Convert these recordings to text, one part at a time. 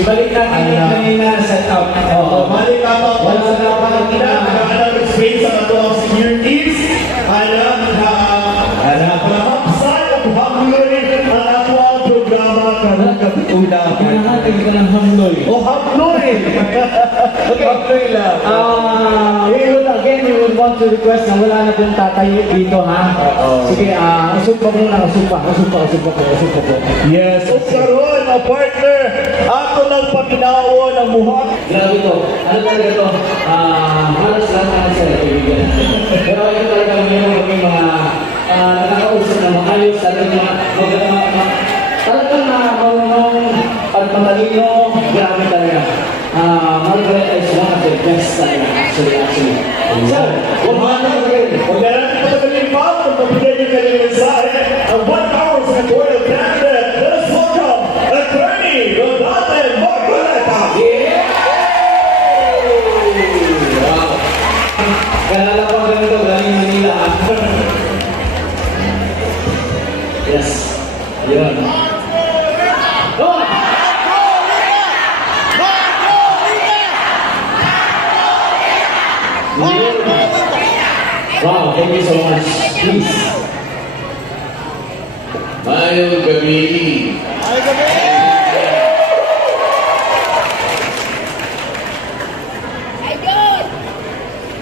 ibalik natin yung kanina set up. Balik na po. Wala sa lapangan nila. Nagkakalang space sa ato ang securities. Palahapsan at hamloy ang ato ang programa karong kapitula. Kailangan ka ng hamloy. O hamloy! Hamloy lang. We would want to request na wala na pong tatayo dito, ha? Sige, usog pa muna, usog pa po. Yes, o karon na partner, ato lang paginawa ng muhak. Grabe to. Ano talaga to? Halos lahat naman sa kaibigan. Pero ito talaga mayroon kami mga nakakausap na maayos, talagang marunong at matalino. Grabe talaga. Margaret is one of the best talaga, actually. Sir, Huwag na natin patagalin pa kung pabigay niyo kanyang mensahe ang 1 hour sa Equatorial Candidate. Let us welcome Attorney Rodate Marcoleta. Wow! Kalala ko ganito, galing Manila. Yes. Yun. Oh! Wow, thank you so much. Please. Mayong gabi.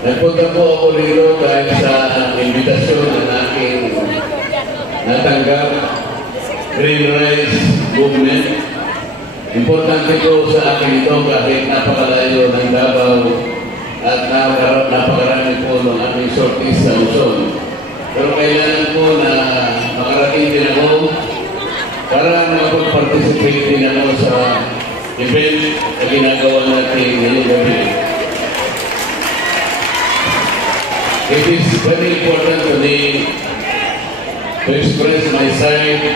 Nagpunta po ako rito dahil sa imbitasyon ng aking natanggap Green Rights Movement. Importante po sa akin ito kahit napakalayo ng Davao at napakarami po ng aming sorties sa Luzon. Pero kailangan po na makarating din ako para makapag-participate din ako sa event na ginagawa natin ngayong gabi. It is very important to me to express my side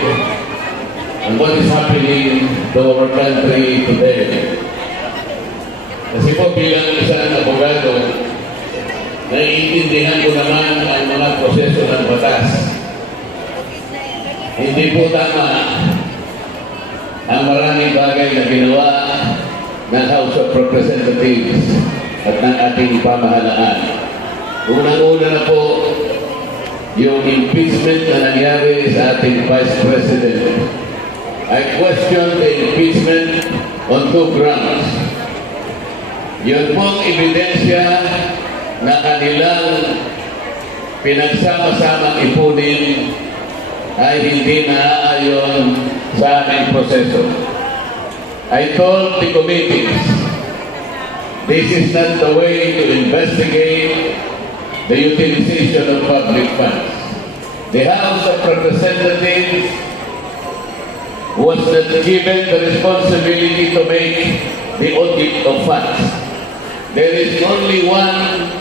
on what is happening to our country today. Kasi po bilang isang abogado, naiintindihan ko naman ang mga proseso ng batas. Hindi po tama ang maraming bagay na ginawa ng House of Representatives at ng ating pamahalaan. Unang-una na po yung impeachment na nangyari sa ating Vice President. I question the impeachment on 2 grounds. Yun pong ebidensya na kanilang pinagsama-samang ipunin ay hindi naaayon sa aming proseso. I told the committees, this is not the way to investigate the utilization of public funds. The House of Representatives was not given the responsibility to make the audit of funds. There is only one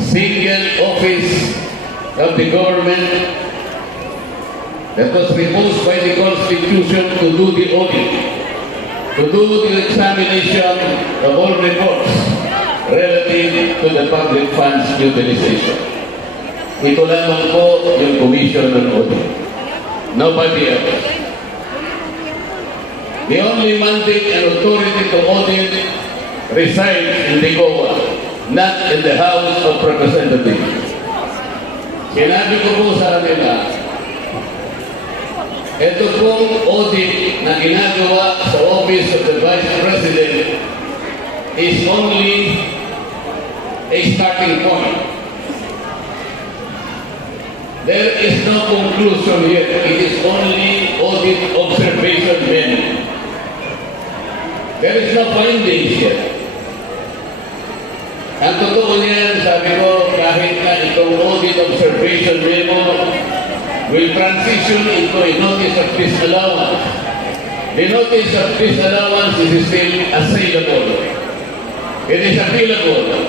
single office of the government that was proposed by the Constitution to do the audit, to do the examination of all reports relative to the public funds utilization. Ito lamang po yung Commission on Audit. Nobody else. The only mandate and authority to audit resides in the COA, not in the House of Representatives. Sinabi ko po sa kanila, ito pong audit na ginagawa sa Office of the Vice President is only a starting point. There is no conclusion yet. It is only audit observation memo. There is no findings yet. Ang totoo niyan, sabi ko, kahit na itong audit observation memo will transition into a notice of disallowance. The notice of disallowance is still assailable. It is available.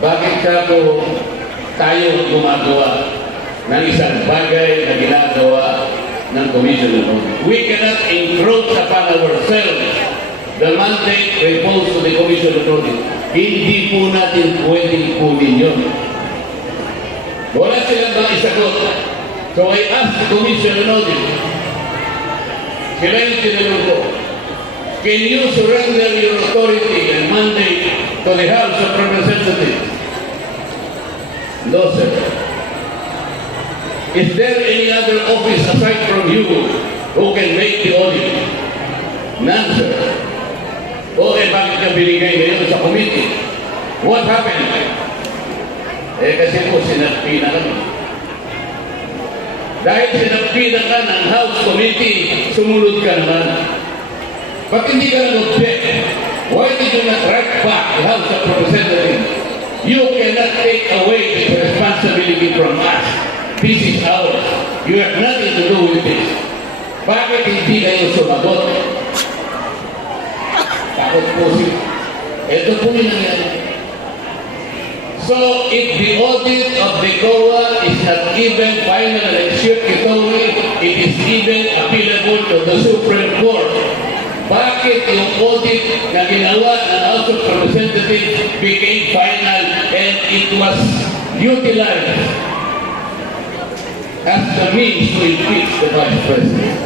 Bakit ka po tayo gumagawa ng isang bagay na ginagawa ng Commission on Audit? We cannot encroach upon ourselves the mandate proposed to the Commission on Audit. Hindi po natin pwedeng kunin yun. Wala silang mga isagot. So I ask the Commission on Audit, Sila yung tinanong. Can you surrender your authority and mandate to the House of Representatives? No, sir. Is there any other office aside from you who can make the audit? None, sir. Okay, bakit ka binigay ngayon sa committee? What happened? Kasi po sinagpina kami. Dahil sinagpina ka ng House Committee, sumunod ka naman. Ba't hindi ka nag-object? Why did you not write back the House of Representatives? You cannot take away the responsibility from us. This is ours. You have nothing to do with this. Bakit hindi kayo sumagot? Takot po siya. Ito po yung nangyari. So, if the audit of the COA is not even final and executory, it is even appealable to the Supreme Court. Bakit yung audit na ginawa ng House of Representatives became final and it was utilized as the means to impeach the Vice President?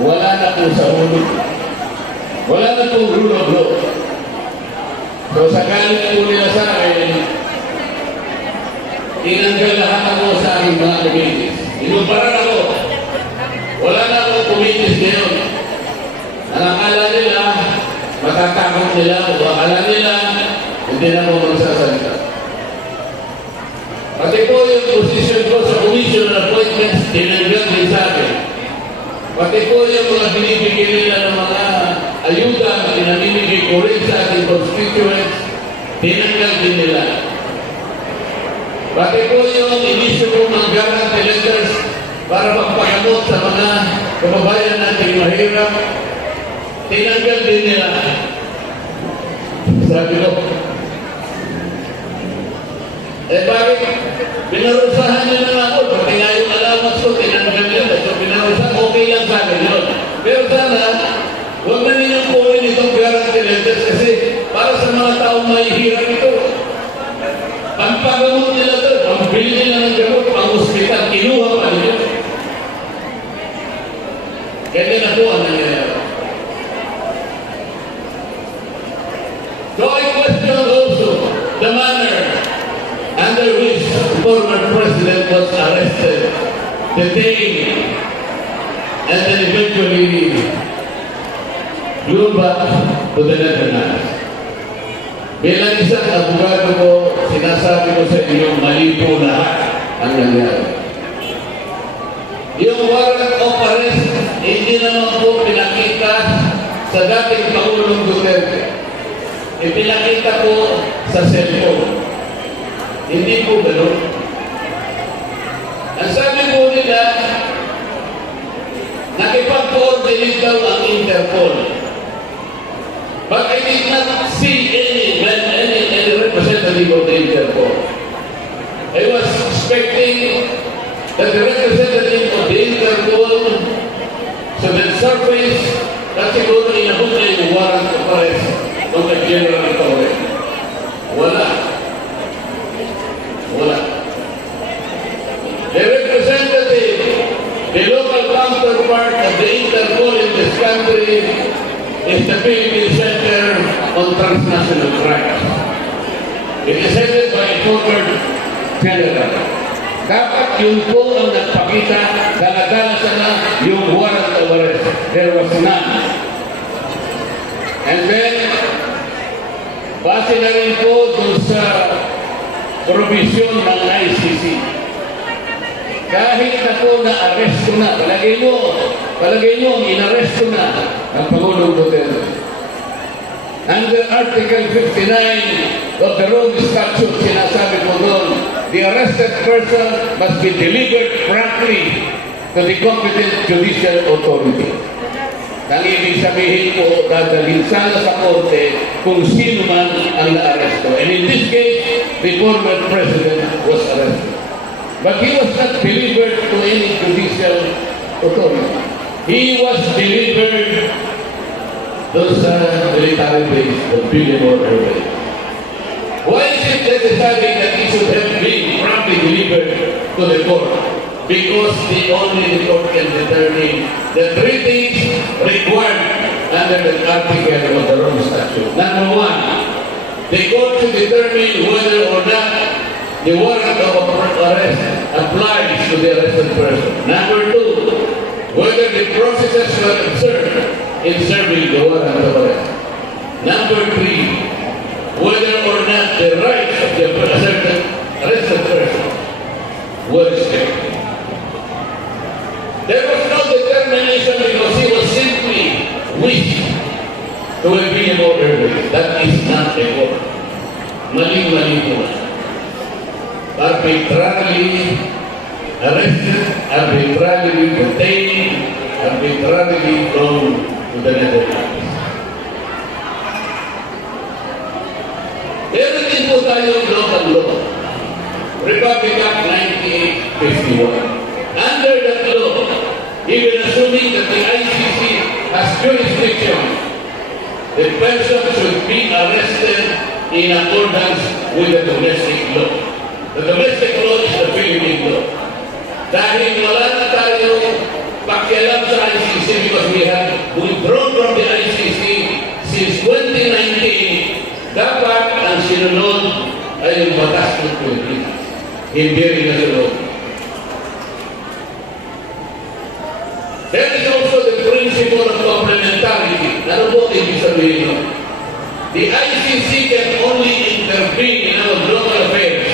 Wala na po sa ulo. Wala na po rule of law. So sa galit po nila sa akin, tinanggal lahat ako sa aking mga committees. Inumparan ako. Wala na akong committees ngayon. Ang akala nila, matatakot nila, o akala nila, hindi na ako magsasalita. Pati po yung position ko sa commission on appointments, tinanggal din sa akin. Pati po yung mga binibigyan nila ng mga ayuda, pinamimigay ko rin sa ating constituents, tinanggal din nila. Pati po yung inisyo ko ng guarantee letters para magpagamot sa mga kababayan natin mahirap, tinanggal din nila. Sabi ko, bakit? Pinarusahan nyo na ako. Pati nga yung alamat ko, tinanggal nila. So pinarusahan, okay lang sa akin yun. Pero sana, huwag na ninyong kunin itong guarantee letters kasi para sa mga taong mahihirap ito. Ang paggamot nila ito, ang bili nila ng gamot, ang hospital, kinuha pa nila. Kaya na po ang nangyayari. So I question also the manner under which the former president was arrested, detained, and then eventually flew back to the Netherlands. Bilang isang abogado ko, sinasabi ko sa inyo, mali po lahat ang nangyari. Yung warrant of arrest, hindi naman po pinakita sa dating Pangulong Duterte. Ipinakita po sa cellphone. Hindi po gano'n. Ang sabi po nila, nakipag-coordinate daw ang Interpol. But I did not see any representative of the Interpol. I was expecting that the representative of the Interpol should have surfaced at siguro inabot na yung warrant of arrest ng General Torre. Wala. Wala. The representative, the local counterpart of the Interpol in this country is the Philippine Center on Transnational Crimes. It is headed by a former general. Dapat yun po ang nagpakita, daladala sana yung warrant of arrest. There was none. And then, base na rin po dun sa provision ng ICC. Kahit na po na-arresto na, palagay nyo, in-arresto na ang Pangulong Duterte. Under Article 59 of the Rome Statute, sinasabi po doon, the arrested person must be delivered promptly to the competent judicial authority. Ang ibig sabihin po, dadalhin sana sa korte kung sino man ang na-arresto. And in this case, the former president was arrested. But he was not delivered to any judicial authority. He was delivered to the military base, the Billimore Air Base. Why is it necessary that he should have been promptly delivered to the court? Because the only court can determine the three things required under the article of the Rome Statute. Number one, the court should determine whether or not the warrant of arrest applies to the arrested person. Number two, whether the processes were observed in serving the warrant of arrest. Number three, whether or not the rights of the arrested person were respected. There was no determination because he was simply wished to be more early. That is not a court. Mali-mali po. Arbitrarily arrested, arbitrarily detained, arbitrarily thrown to the Netherlands. Meron din po tayong local law, Republic Act 9851. Under that law, even assuming that the ICC has jurisdiction, the person should be arrested in accordance with the domestic law. The domestic law is the Philippine law. Dahil wala na tayong pakialam sa ICC because we have withdrawn from the ICC since 2019, dapat ang sinunod ay yung batas ng Pilipinas. Hindi rin na sunod. There is also the principle of complementarity. Ano po ibig sabihin nun? The ICC can only intervene in our global affairs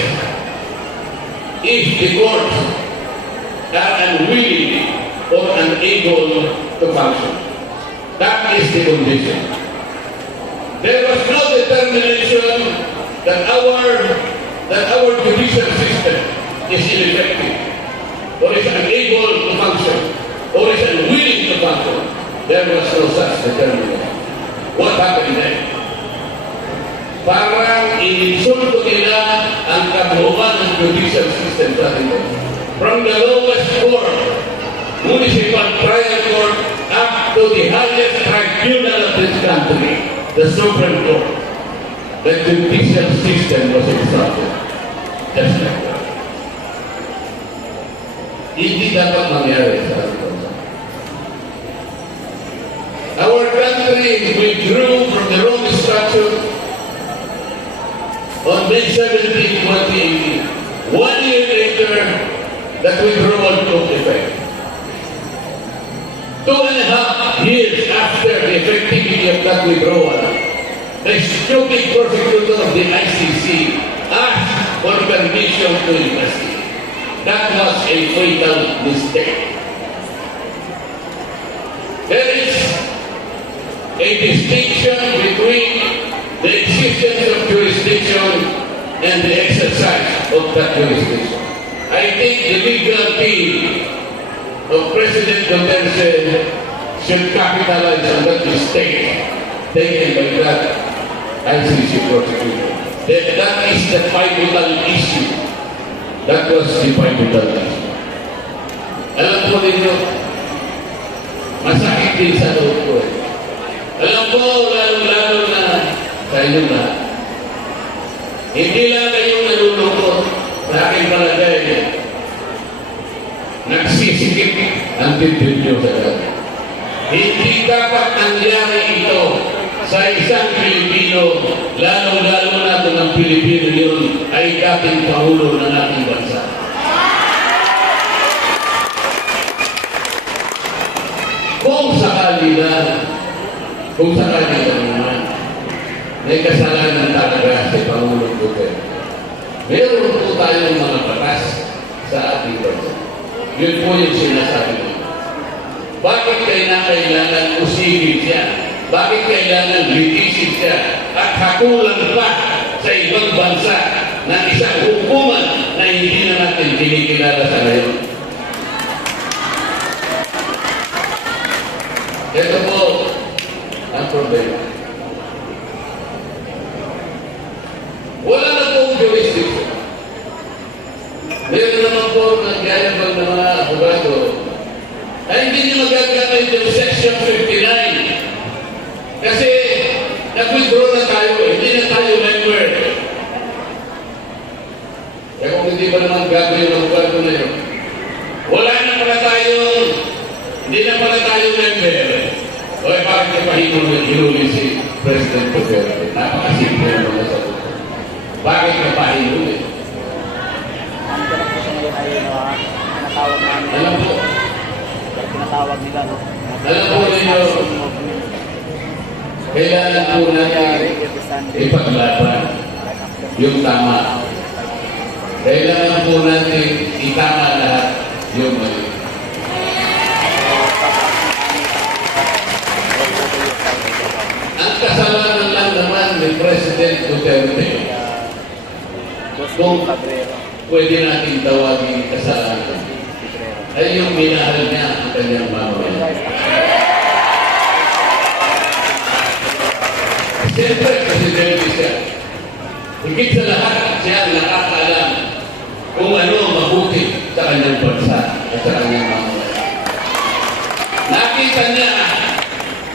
if the courts are unwilling or unable to function. That is the condition. There was no determination that our judicial system is ineffective or is unable to function or is unwilling to function. There was no such determination. What happened then? Parang ininsulto nila ang kabuuan ng judicial system sa atin. From the lowest court, municipal trial court, up to the highest tribunal of this country, the Supreme Court, the judicial system was insulted. Just like that. Hindi dapat mangyari sa atin. Our country withdrew from the Rome Statute on May 17, 2018. 1 year later, that withdrawal took effect. 2.5 years after the effectivity of that withdrawal, the stupid prosecutor of the ICC asked for permission to investigate. That was a fatal mistake. There is a distinction between the existence of jurisdiction and the exercise of that jurisdiction. I think the legal team of President Duterte should capitalize on that mistake taken by that ICC prosecutor. That is the pivotal issue. That was the pivotal issue. Alam po ninyo, masakit din sa loob ko eh. Alam ko, lalo na sa inyo na, hindi lang kayong nalulungkot sa aking palagay. Nagsisikip ang titid nyo sa dati. Hindi dapat nangyari ito sa isang Pilipino, lalo-lalo na kung ang Pilipino yun ay dating Pangulo ng ating bansa. Kung sakali naman, may kasalanan talaga si Pangulong Duterte. Meron po tayong mga batas sa ating bansa. Yun po yung sinasabi ko. Bakit kailangan usigin siya? Bakit kailangan litisin siya? At hakulan pa sa ibang bansa ng isang hukuman na hindi na natin kinikilala sa ngayon. Ito po ang problema. Wala na pong jurisdiction. Meron naman po nagyayabang ng mga abogado ay hindi niyo magagamit yung Section 59 kasi nag-withdraw na tayo, hindi na tayo member. Kaya kung hindi ba naman gagawin ang abogado na yun, wala na pala tayo, hindi na pala tayo member. Oy, bakit niya hinuli si President Duterte? Napakasimple ng mga sagot. Bakit niya hinuli? Nandiyan po siya ngayon ay tinatawag namin. Alam po, Tinatawag nila, no? alam po ninyo, kailangan po natin ipaglaban yung tama. Kailangan po natin itama lahat yung mali. Ang kasalanan lang naman ni President Duterte, kung pwede natin tawagin kasalanan, ay yung minahal niya ang kanyang mamamayan. Siyempre, Presidente siya. Higit sa lahat, siya ang nakakaalam kung ano ang mabuti sa kanyang bansa at sa kanyang mamamayan.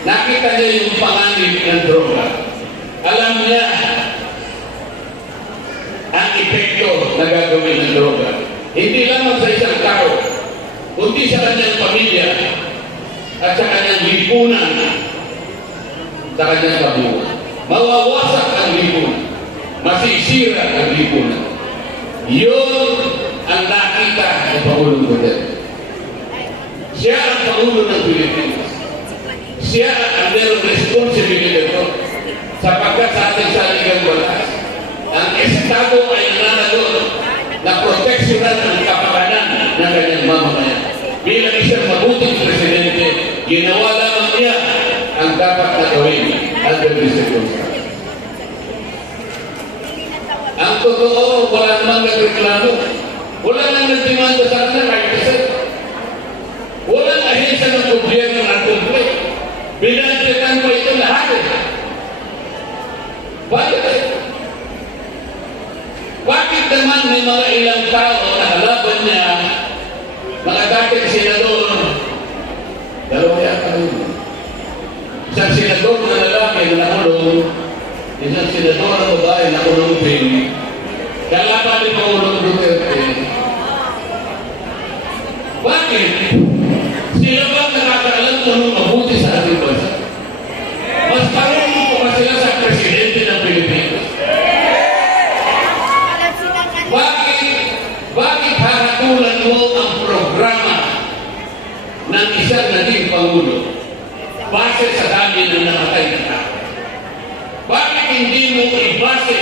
Nakita niya yung panganib ng droga. Alam niya ang epekto na gagawin ng droga. Hindi lamang sa isang tao, kundi sa kanyang pamilya at sa kanyang lipunan, sa kanyang kabuuan. Mawawasak ang lipunan. Masisira ang lipunan. Yun ang nakita ni Pangulong Duterte. Siya ang Pangulo ng Pilipinas. Siya ang mayroong responsibilidad ito sapagkat sa ating saligang batas, ang Estado ay nananagot na proteksyonan ang kapakanan ng kanyang mamamayan. Bilang isang mabuting presidente, ginawa lamang niya ang dapat na gawin under the circumstances. Ang totoo, wala namang nagreklamo. Wala nang nagdemanda sa kanya kahit isa. Walang ahensya ng gobyerno na kumple. Binadyetan mo ito lahat. Bakit naman may mga ilang tao na halaban niya, mga dating senador, dalawa yata rin. Isang senador na lalaki na nakulong, isang senador na babae na nakulong din. Kalaban ni Pangulong Duterte. Bakit? Sila ba nakakaalam kung anong mabuti sa ating bansa? Mas marunong po ba sila sa presidente ng Pilipinas? Bakit hahatulan mo ang programa ng isang naging Pangulo base sa dami ng namatay na tao? Bakit hindi mo ibase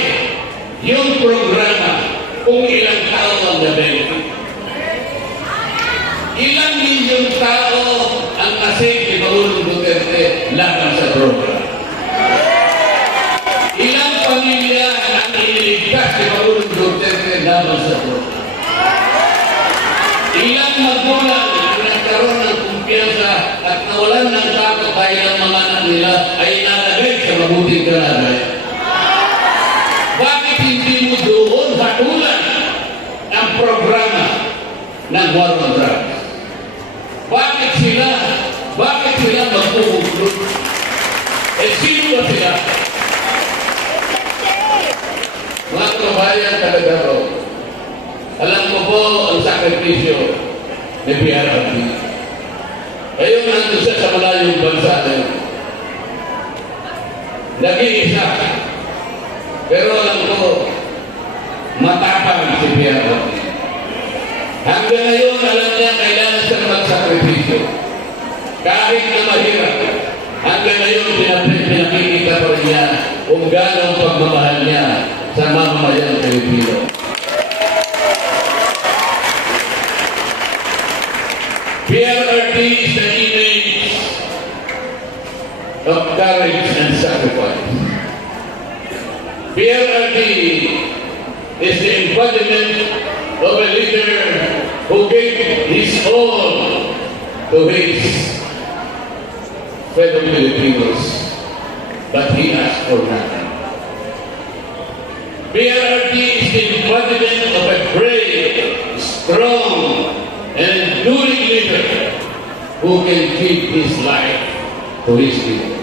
yung programa kung ilang tao ang na-benefit? Ilang milyong tao ang nasave ni Pangulong Duterte laban sa droga? Ilang pamilya ang iniligtas ni Pangulong Duterte laban sa droga? Ilang magulang ang nagkaroon ng kumpiyansa at nawalan ng takot dahil ang mga anak nila ay nalagay sa mabuting kalagayan? Bakit hindi mo doon hatulan ang programa ng war on drugs? Bakit sila magpupuglot? Sino ba sila? Mga kabayan talaga, alam mo po ang sakripisyo ni PRRD. Ngayon nandun siya sa malayong bansa na yun. Nag-iisa. Pero alam ko, matapang si PRRD. Hanggang ngayon, alam niya kailangan siya magsakripisyo. Kahit na mahirap, hanggang ngayon pinakikita pa rin niya kung gano'ng pagmamahal niya sa mamamayan ng Pilipino. PRRD is the image of courage and sacrifice. PRRD is the embodiment of a leader who gave his all to his fellow Filipinos, but he asked for nothing. PRRD is the embodiment of a brave, strong, and enduring leader who can give his life to his people.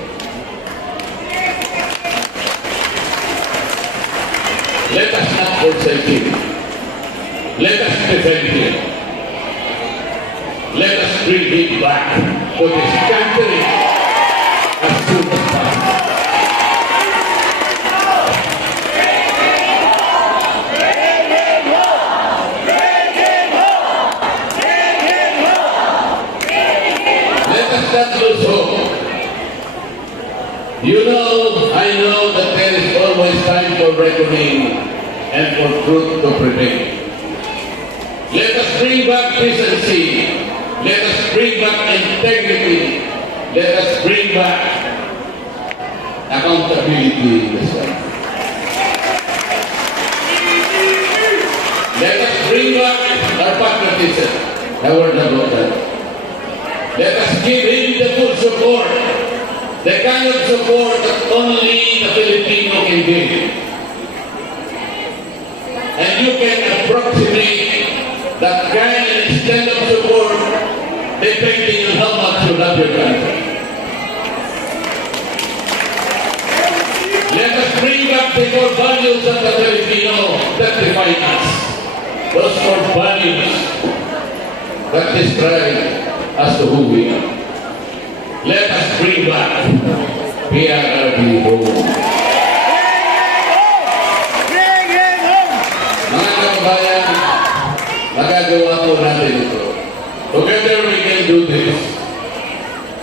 Let us not forsake him. Let us defend him. Let us bring him back to this country as soon as possible. Let us not lose hope. You know, I know that there is always time for reckoning and for truth to prevail. Let us bring back decency. Let us bring back integrity. Let us bring back accountability in this country. Let us bring back our patriotism. I word about that. Let us give him the full support, the kind of support that only the Filipino can give. And you can approximate that kind and extent of support depending on how much you love your country. Let us bring back the core values of the Filipino that define us. Those core values that describe as to who we are. Let us bring back PRRD home. Mga kababayan, magagawa po natin ito. Together we can do this.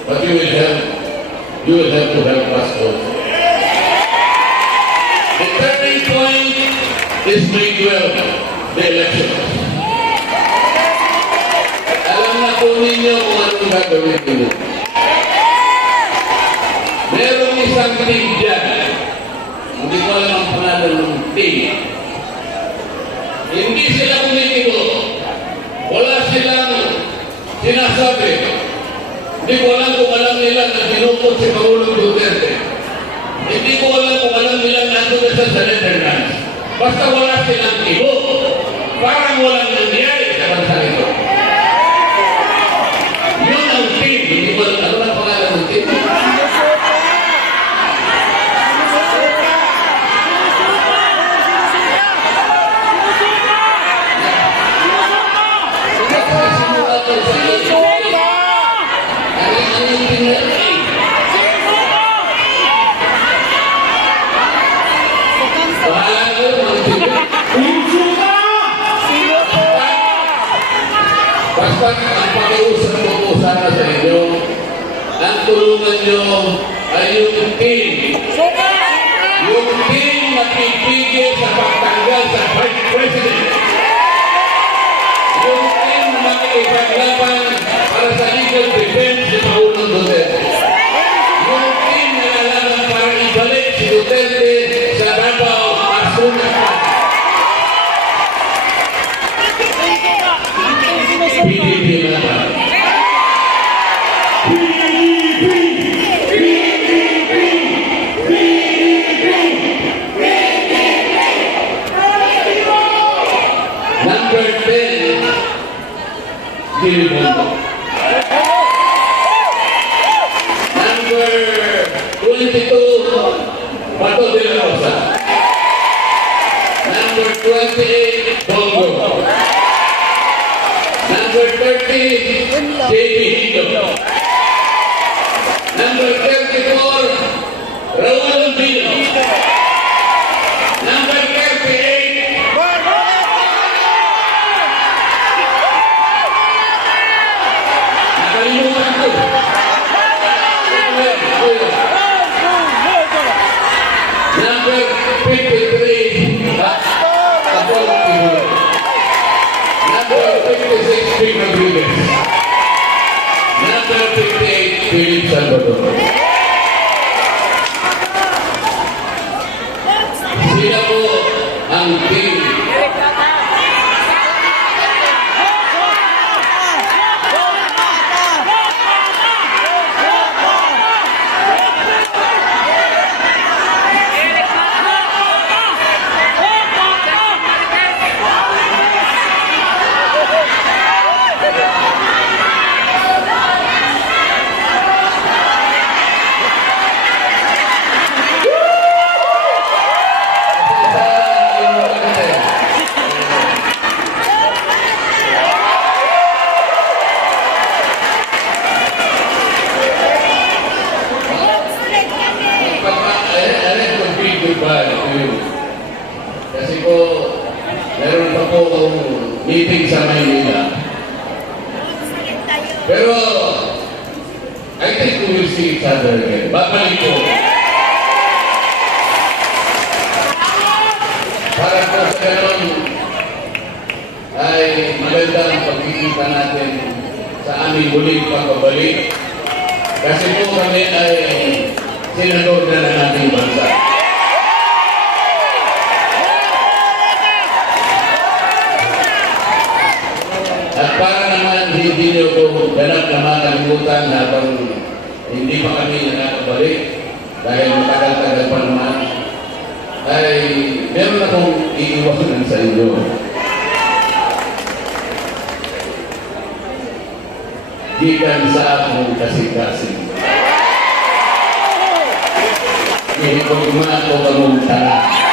But you will have to help us also. The turning point is May 12, the elections. Alam na po ninyo kung anong gagawin ninyo. Merong isang team dyan. Hindi ko alam ang pangalan ng team. Hindi sila kumitibo. Wala silang sinasabi. Hindi ko alam kung alam nila na binukod si Pangulong Duterte. Hindi ko alam kung alam nila na nandun sa Netherlands. Basta wala silang tibo. Parang walang nangyari sa bansa ito. Yun ang team. Hindi ko alam ano ang pangalan ng team. Basta ang pakiusap ko po sana sa inyo, ang tulungan nyo ay yung team. Yung team na pipigil sa pagtanggal sa Vice President. Yung team na makikipaglaban para sa legal defense ni Pangulong Duterte. Yung team na lalaban para ibalik si Duterte sa Davao as soon as possible. PDP naman. Number 10, Gilmondo. Number 22, Bato de la Rosa. Number 28, Bongo. Number 30, J.B. Hilo. Number 34, Raul Albino. Number 38, nakalimutan ko. Number 53, Apollo Tiburon. Number 56, Big Rodriguez. Number 58, Philip Salvador. Sila po ang team. meeting sa Maynila. Pero, I think we will see each other again. Babalik po. Para po sa ganun, ay maganda ang pagkikita natin sa aming muling pagbabalik. Kasi po kami ay senador na ng ating bansa. At para naman hindi niyo ko ganap na makalimutan habang hindi pa kami nakakabalik dahil matagal-tagal pa naman, ay meron akong iiwasan sa inyo. Gikan sa akong kasing-kasing. Hindi ko ako kamong tara.